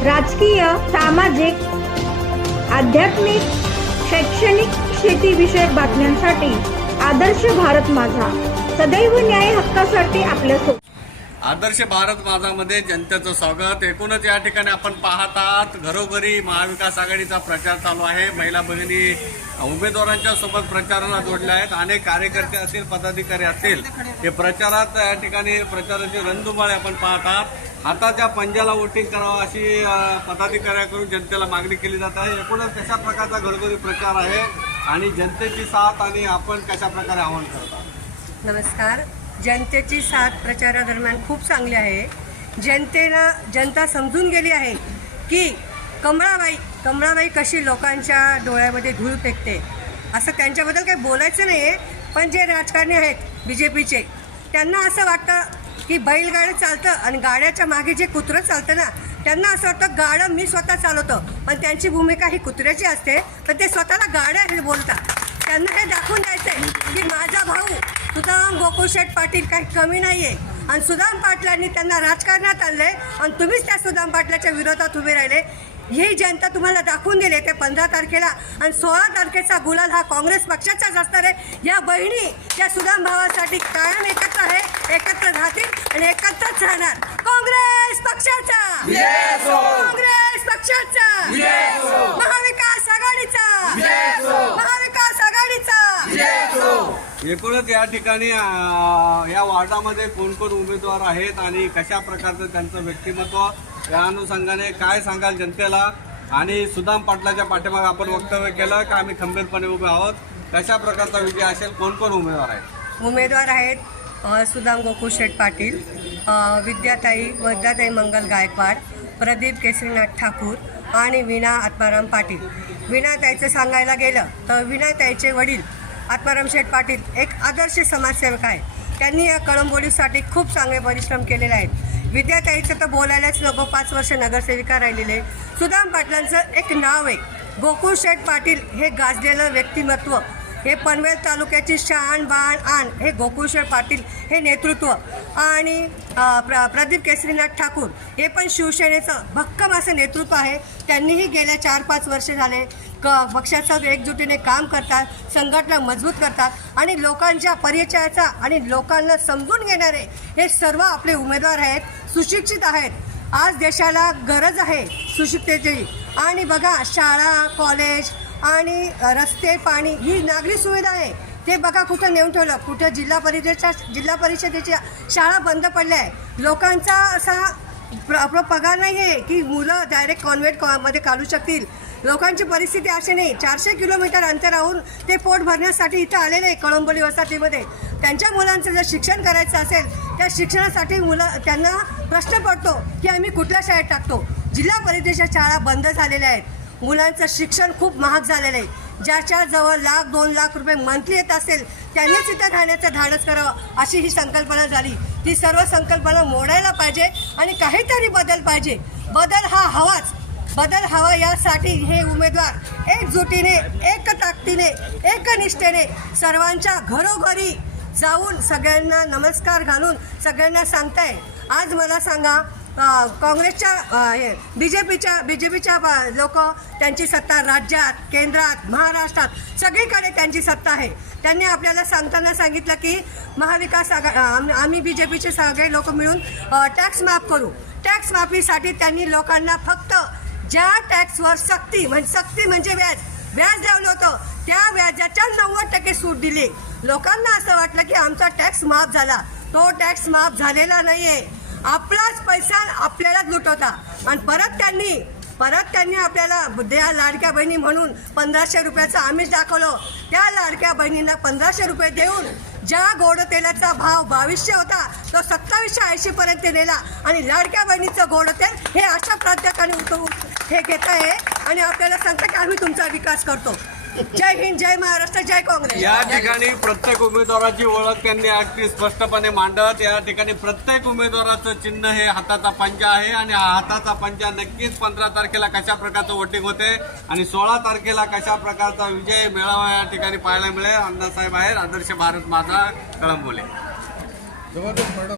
राजकीय, सामाजिक, आध्यात्मिक, शैक्षणिक, शेतीविषयक बातम्यांसाठी आदर्श भारत माझा सदैव न्याय हक्कासाठी आपल्यासोबत. आदर्श भारत माझामध्ये जनतेचं स्वागत. एकूणच या ठिकाणी आपण पाहत आहात घरोघरी महाविकास आघाडीचा प्रचार चालू आहे. महिला भगिनी उमेदवारांच्या सोबत प्रचाराला जोडल्या आहेत. अनेक कार्यकर्ते असतील, पदाधिकारी असतील, हे प्रचारात या ठिकाणी प्रचाराची रणधुमाळी आपण पाहत आहात. हाताच्या पंजाला वोटिंग करावं अशी पदाधिकाऱ्यांकडून जनतेला मागणी केली जात आहे. एकूणच कशा प्रकारचा घरोघरी प्रचार आहे आणि जनतेची साथ आणि आपण कशा प्रकारे आवाहन करता? नमस्कार. जनतेची साथ प्रचारादरम्यान खूप चांगली आहे. जनता समजून गेली आहे की कमळाबाई कशी लोकांच्या डोळ्यामध्ये धूळ फेकते. असं त्यांच्याबद्दल काही बोलायचं नाही आहे, पण जे राजकारणी आहेत BJPचे, त्यांना असं वाटतं की बैलगाडं चालतं आणि गाड्याच्या मागे जे कुत्रं चालतं ना, त्यांना असं वाटतं गाडं मी स्वतः चालवतो, पण त्यांची भूमिका ही कुत्र्याची असते, पण ते स्वतःला गाड्या हे बोलतात. त्यांना हे दाखवून द्यायचं आहे की माझा भाऊ सुदाम गोकुळशेठ पाटील काही कमी नाही आहे आणि सुदाम पाटलांनी त्यांना राजकारणात आणलं आहे आणि तुम्हीच त्या सुदाम पाटलाच्या विरोधात उभे राहिले. ही जनता तुम्हाला दाखवून दिली ते 15 तारखेला आणि 16 तारखेचा गुलाल हा काँग्रेस पक्षाचाच असणार आहे. या बहिणी या सुदाम भावासाठी कायम एकत्र आहे, एकत्र राहतील आणि एकत्रच राहणार. काँग्रेस पक्षाचा, काँग्रेस पक्षाचा, महाविकास आघाडीचा, महाविकास आघाडीचा. एकूणच या ठिकाणी या वार्डामध्ये कोण कोण उमेदवार आहेत आणि कशा प्रकारचं त्यांचं व्यक्तिमत्व, या अनुषंगाने काय सांगाल जनतेला? आणि सुदाम पाटलाच्या पाठीमागे आपण वक्तव्य केलं की आम्ही खंबीरपणे उभे आहोत. कशा प्रकारचा विजय असेल? कोण कोण उमेदवार आहेत? उमेदवार आहेत सुदाम गोकुळशेठ पाटील, विद्याताई मंगल गायकवाड, प्रदीप केसरीनाथ ठाकूर आणि वीणा आत्माराम पाटील. वीणाताईचं सांगायला गेलं तर वीणाताईचे वडील आत्माराम शेठ पाटील एक आदर्श समाजसेवक आहे. त्यांनी या कळंबोलीसाठी खूप चांगले परिश्रम केलेले आहेत. विद्याताईचं तर बोलायलाच नको, 5 वर्ष नगरसेविका राहिलेले. सुदाम पाटलांचं एक नाव आहे गोकुळशेठ पाटील, हे गाजलेलं व्यक्तिमत्व, हे पनवेल तालुक्याची शान बाण आण हे गोकुळशेठ पाटील हे नेतृत्व. आणि प्रदीप केसरीनाथ ठाकूर हे पण शिवसेनेचं भक्कम असं नेतृत्व आहे. त्यांनीही गेल्या 4-5 वर्ष झाले पक्षाचं एकजुटीने काम करतात, संघटना मजबूत करतात आणि लोकांच्या परिचयाचा आणि लोकांना समजून घेणारे हे सर्व आपले उमेदवार आहेत. सुशिक्षित आहेत. आज देशाला गरज आहे सुशिक्षिततेची. आणि बघा, शाळा, कॉलेज आणि रस्ते, पाणी ही नागरी सुविधा आहे. ते बघा कुठं नेऊन ठेवलं. कुठं जिल्हा परिषदेच्या शाळा बंद पडल्या आहे. लोकांचा असा आपला पगार नाही आहे की मुलं डायरेक्ट कॉन्व्हेंटमध्ये काढू शकतील. लोकांची परिस्थिती अशी नाही. 400 किलोमीटर अंतरावरून ते पोट भरण्यासाठी इथं आलेले आहे कळंबोली वसाहतीमध्ये. त्यांच्या मुलांचं जर शिक्षण करायचं असेल, त्या शिक्षणासाठी त्यांना प्रश्न पडतो की आम्ही कुठल्या शाळेत टाकतो. जिल्हा परिषदेच्या शाळा बंद झालेल्या आहेत. मुलांचं शिक्षण खूप महाग झालेलं आहे. ज्याच्याजवळ 1,00,000-2 लाख रुपये मंथली येत असेल त्यांनीच इथं राहण्याचं धाडस करावं अशी ही संकल्पना झाली. ती सर्व संकल्पना मोडायला पाहिजे आणि काहीतरी बदल पाहिजे. बदल हा हवाच. बदल हवा यासाठी हे उमेदवार एकजुटीने, एक ताकदीने, एकनिष्ठेने सर्वांच्या घरोघरी जाऊन सगळ्यांना नमस्कार घालून सगळ्यांना सांगताय. आज मला सांगा, काँग्रेसच्या बीजेपीच्या लोक, त्यांची सत्ता राज्यात, केंद्रात, महाराष्ट्रात सगळीकडे त्यांची सत्ता आहे. त्यांनी आपल्याला सांगताना सांगितलं की महाविकास आम्ही BJPचे सगळे लोक मिळून टॅक्स माफ करू. टॅक्स माफीसाठी त्यांनी लोकांना फक्त ज्या टॅक्सवर सक्ती म्हणजे व्याज लावलं होतं त्या व्याजाच्या 90% सूट दिली. लोकांना असं वाटलं की आमचा टॅक्स माफ झाला. तो टॅक्स माफ झालेला नाही आहे. आपलाच पैसा आपल्यालाच लुटवता. आणि परत त्यांनी आपल्याला त्या लाडक्या बहिणी म्हणून 1500 रुपयाचं आमिष दाखवलं. त्या लाडक्या बहिणींना 1500 रुपये देऊन ज्या गोड तेलाचा भाव 2200 होता तो 2780 पर्यंत नेला. आणि लाडक्या बहिणीचं गोड तेल हे अशा पद्धतीने हे घेत आहे आणि आपल्याला सांगतं की आम्ही तुमचा विकास करतो. जय हिंद, जय महाराष्ट्र, जय काँग्रेस. या ठिकाणी प्रत्येक उमेदवाराची ओळख त्यांनी अगदी स्पष्टपणे मांडत. या ठिकाणी प्रत्येक उमेदवाराचं चिन्ह हे हाताचा पंजा आहे आणि हा हाताचा पंजा नक्कीच 15 तारखेला कशा प्रकारचं वोटिंग होते आणि 16 तारखेला कशा प्रकारचा विजय मिळावा या ठिकाणी पाहायला मिळेल. अण्णासाहेब आहेत, आदर्श भारत माझा, कळंबोली.